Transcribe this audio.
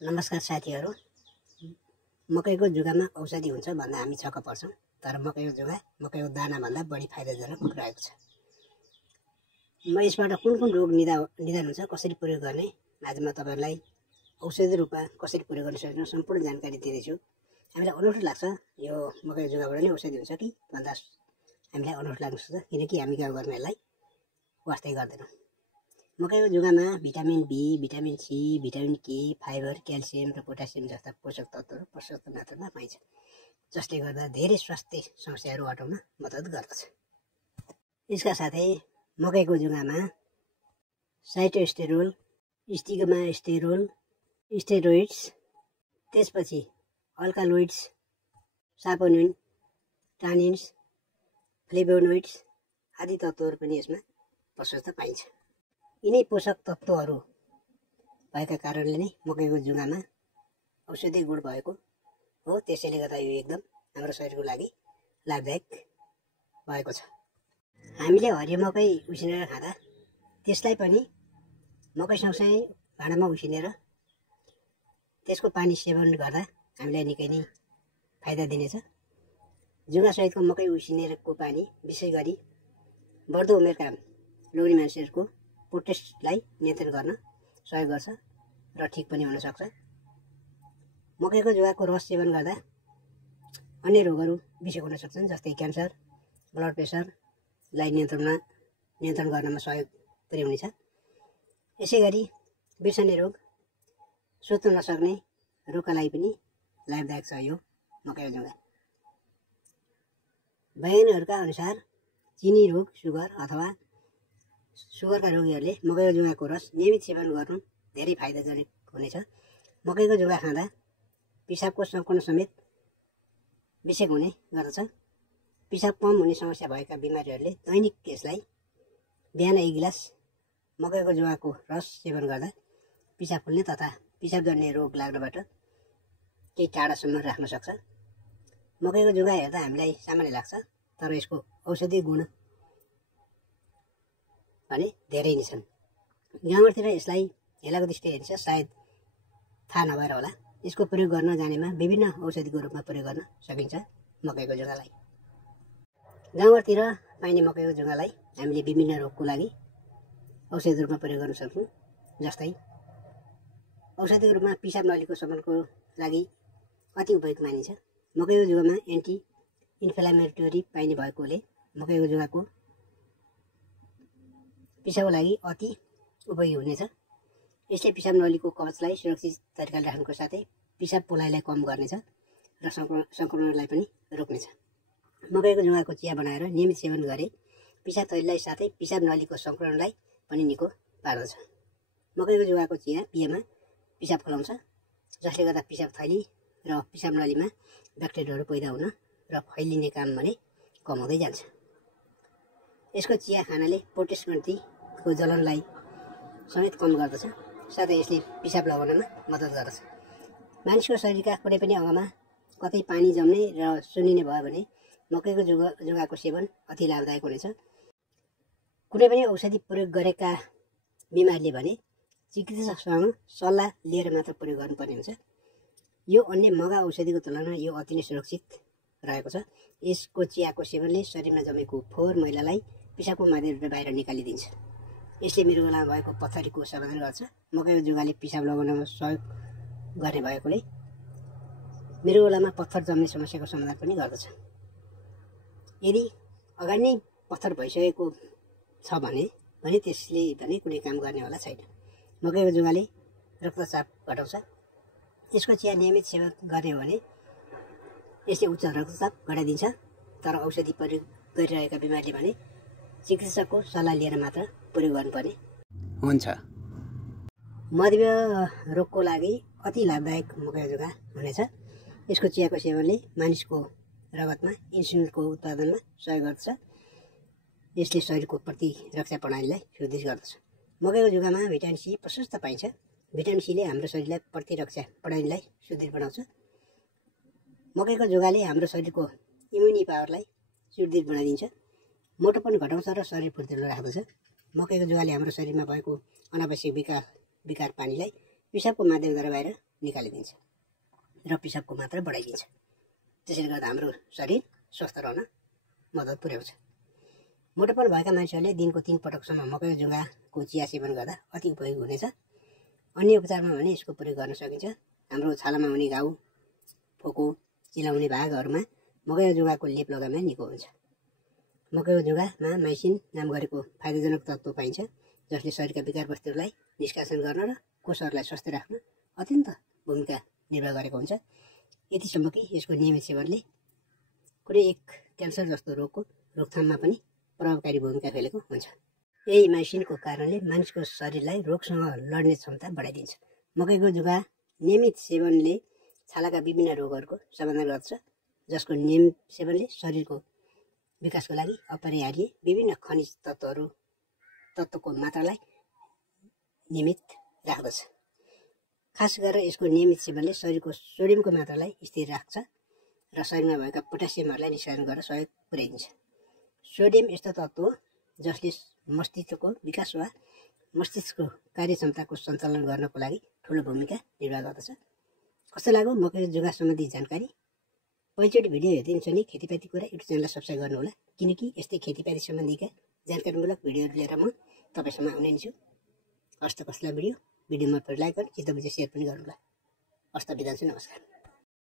नमस्कार साथीहरू। मकैको जुगामा औषधि हुन्छ भन्दा हामी छक्क पर्छौँ, तर मकैको जुगा मकैको दानाभन्दा बढी फाइदाजनक रहेको छ। म यसबाट कुन कुन रोग निदान हुन्छ, कसरी प्रयोग गर्ने, आज म तपाईहरुलाई औषधि रूपमा कसरी प्रयोग गर्न सक्छौँ सम्पूर्ण जानकारी दिँदैछु। हामीलाई अनौठो लाग्छ यो मकैको जुगाबाट नै औषधि हुन्छ कि भन्दा हामीलाई अनौठो लाग्न सक्छ, किनकि हामी गाउँ घरमा यसलाई वास्तै गर्दैनौँ। मकैको जुगामा vitamin B, vitamin C, vitamin K, fibre, calcium र पोटासियम जस्ता पोषक तत्त्वहरू पर्याप्त मात्रामा पाइन्छ, जसले गर्दा धेरै स्वास्थ्य समस्याहरू हटाउन मद्दत गर्दछ। यसका साथै मकैको जुगामा साइटोस्टेरोल, स्टिग्मास्टेरोल, स्टेरोइड्स, त्यसपछि अल्कालोइड्स, सापोनिन, टानिन्स, फ्लेभोनोइड्स आदि तत्त्वहरू पनि यसमा प्रशस्त पाइन्छ। यिनै पोषक तत्त्वहरू भएका कारणले नै मकैको जुगामा औषधि गुण भएको हो। त्यसैले गर्दा यो एकदम हाम्रो शरीरको लागि लाभदायक भएको छ। हामीले हरियो मकै उसिनेर खाँदा त्यसलाई पनि मकै सँगसँगै भाँडामा उसिनेर त्यसको पानी सेवन गर्दा हामीलाई निकै नै फाइदा दिनेछ। जुगासहितको मकै उसिनेरको पानी विशेष गरी बढ्दो उमेरका लोग्ने मान्छेहरूको पोटेसलाई नियन्त्रण गर्न सहयोग गर्छ र ठिक पनि हुन सक्छ। मकैको जुगाको रस सेवन गर्दा अन्य रोगहरू बिसो हुन सक्छन्, जस्तै क्यान्सर, ब्लड प्रेसरलाई नियन्त्रण गर्नमा सहयोग पुर्याउनेछ। यसैगरी बिर्सने रोग, सुत्न नसक्ने रोगका लागि पनि लाभदायक छ यो मकैको जुगा। वैज्ञानिकहरूका अनुसार चिनी रोग, सुगर अथवा सुगरका रोगीहरूले मकैको जुगाको रस नियमित सेवन गर्नु धेरै फाइदाजनक हुनेछ। मकैको जुगा खाँदा पिसाबको सङ्कलन समेत विषेक हुने गर्दछ। पिसाब कम हुने समस्या भएका बिमारीहरूले दैनिक यसलाई बिहान 1 गिलास मकैको जुगाको रस सेवन गर्दा पिसाब फुल्ने तथा पिसाब जन्ने रोग लाग्नबाट केही टाढासम्म राख्न सक्छ। मकैको जुगा हेर्दा हामीलाई सामान्य लाग्छ, तर यसको औषधि गुण भने धेरै नै छन्। गाउँतिर यसलाई हेलाको दृष्टिले हेर्छ, सायद थाहा नभएर होला। यसको प्रयोग गर्न जानेमा विभिन्न औषधिको रूपमा प्रयोग गर्न सकिन्छ मकैको जुगालाई। गाउँतिर पाइने मकैको जुगालाई हामीले विभिन्न रोगको लागि औषधि रूपमा प्रयोग गर्न सक्छौँ, जस्तै औषधिको रूपमा पिसाब नलीको शमनको लागि अति उपयुक्त मानिन्छ। मकैको जुगामा एन्टी इन्फ्लामेटरी पाइने भएकोले मकैको जुगाको पिसाबको लागि अति उपयोगी हुनेछ। यसले पिसाब नलीको कवचलाई सुरक्षित तरिकाले राख्नुको साथै पिसाब पोलाइलाई कम गर्नेछ र सङ्क्रमणलाई पनि रोक्नेछ। मकैको जुगाको चिया बनाएर नियमित सेवन गरे पिसाब थैलीलाई साथै पिसाब नलीको सङ्क्रमणलाई पनि निको पार्दछ। मकैको जुगाको चिया पिएमा पिसाब फुलाउँछ, जसले गर्दा पिसाब थैली र पिसाब नलीमा ब्याक्टेरियाहरू पैदा हुन र फैलिने काम भने कम हुँदै जान्छ। यसको चिया खानाले पोटेस ग्रन्थीको जलनलाई समेत कम गर्दछ, साथै यसले पिसाब लगाउनमा मद्दत गर्दछ। मानिसको शरीरका कुनै पनि अङ्गमा कतै पानी जम्ने र सुन्निने भयो भने मकैको जुगाको सेवन अति लाभदायक हुनेछ। कुनै पनि औषधि प्रयोग गरेका बिमारीले भने चिकित्सकसँग सल्लाह लिएर मात्र प्रयोग गर्नुपर्ने हुन्छ। यो अन्य महँगा औषधिको तुलनामा यो अति नै सुरक्षित रहेको छ। यसको चियाको सेवनले शरीरमा जमेको फोहोर मैलालाई पिसाबको माध्यमबाट बाहिर निकालिदिन्छ। यसले मृगौलामा भएको पत्थरीको समाधान गर्छ। मकैको जुगाले पिसाब लगाउनमा सहयोग गर्ने भएकोले मृगौलामा पत्थर जम्ने समस्याको समाधान पनि गर्दछ। यदि अगाडि नै पत्थर भइसकेको छ भने त्यसले भने कुनै काम गर्ने होला छैन। मकैको जुगाले रक्तचाप घटाउँछ। यसको चिया नियमित सेवन गर्ने हो भने यसले उच्च रक्तचाप घटाइदिन्छ, तर औषधि प्रयोग गरिरहेका बिमारीले भने चिकित्सकको सल्लाह लिएर मात्र प्रयोग गर्नुपर्ने हुन्छ। मधुमेह रोगको लागि अति लाभदायक मकैको जुगा हुनेछ। यसको चियाको सेवनले मानिसको रगतमा इन्सुलिनको उत्पादनमा सहयोग गर्दछ। यसले शरीरको प्रतिरक्षा प्रणालीलाई सुदृढ गर्दछ। मकैको जुगामा भिटामिन सी प्रशस्त पाइन्छ। भिटामिन सीले हाम्रो शरीरलाई प्रतिरक्षा प्रणालीलाई सुदृढ बनाउँछ। मकैको जुगाले हाम्रो शरीरको इम्युनिटी पावरलाई सुदृढ बनाइदिन्छ, मोटोपन घटाउँछ र शरीर फुर्तिलो राख्दछ। मकैको जुगाले हाम्रो शरीरमा भएको अनावश्यक विकार पानीलाई पिसाबको माध्यमद्वारा बाहिर निकालिदिन्छ र पिसाबको मात्रा बढाइदिन्छ। त्यसैले गर्दा हाम्रो शरीर स्वस्थ रहन मद्दत पुर्याउँछ। मोटापन भएका मान्छेहरूले दिनको 3 पटकसम्म मकैको जुङ्गाको चिया सेवन गर्दा अति उपयोगी हुनेछ। अन्य उपचारमा भने यसको प्रयोग गर्न सकिन्छ। हाम्रो छालामा हुने घाउ, फोको, चिलाउने भागहरूमा मकैको जुङ्गाको लेप लगाउन निको हुन्छ। मकैको जुङ्गामा माइसिन नाम गरेको फाइदाजनक तत्त्व पाइन्छ, जसले शरीरका विकार वस्तुहरूलाई निष्कासन गर्न र कोषहरूलाई स्वस्थ राख्न अत्यन्त भूमिका निर्वाह गरेको हुन्छ। यतिसम्म कि यसको नियमित सेवनले कुनै एक क्यान्सर जस्तो रोगको रोकथाममा पनि प्रभावकारी भूमिका खेलेको हुन्छ। यही माइसिनको कारणले मानिसको शरीरलाई रोगसँग लड्ने क्षमता बढाइदिन्छ। मकैको जुङ्गा नियमित सेवनले छालाका विभिन्न रोगहरूको समाधान गर्छ, जसको नियमित सेवनले शरीरको विकासको लागि अपरिहार्य विभिन्न खनिज तत्त्वको मात्रालाई नियमित राख्दछ। खास गरेर यसको नियमित सेवनले शरीरको सोडियमको मात्रालाई स्थिर राख्छ र शरीरमा भएका पोटासियमहरूलाई निष्कासन गर्न सहयोग पुर्याइदिन्छ। सोडियम यस्तो तत्त्व हो जसले मस्तिष्कको विकास वा मस्तिष्कको कार्यक्षमताको सञ्चालन गर्नको लागि ठुलो भूमिका निर्वाह गर्दछ। कस्तो लाग्यो मकैको जुङ्गा सम्बन्धी जानकारी? पहिलोचोटि भिडियो हेरिदिन्छ नि खेतीपाती कुरा युट्युब च्यानललाई सब्सक्राइब गर्नुहोला, किनकि यस्तै खेतीपाती सम्बन्धीका जानकारीमूलक भिडियोहरू लिएर म तपाईँसँग आउने छु। हस्त कसलाई भिडियो मन परे लाइक गर्नु, चित्त बुझे सेयर पनि गर्नुहोला। हस्त बिदा छु, नमस्कार।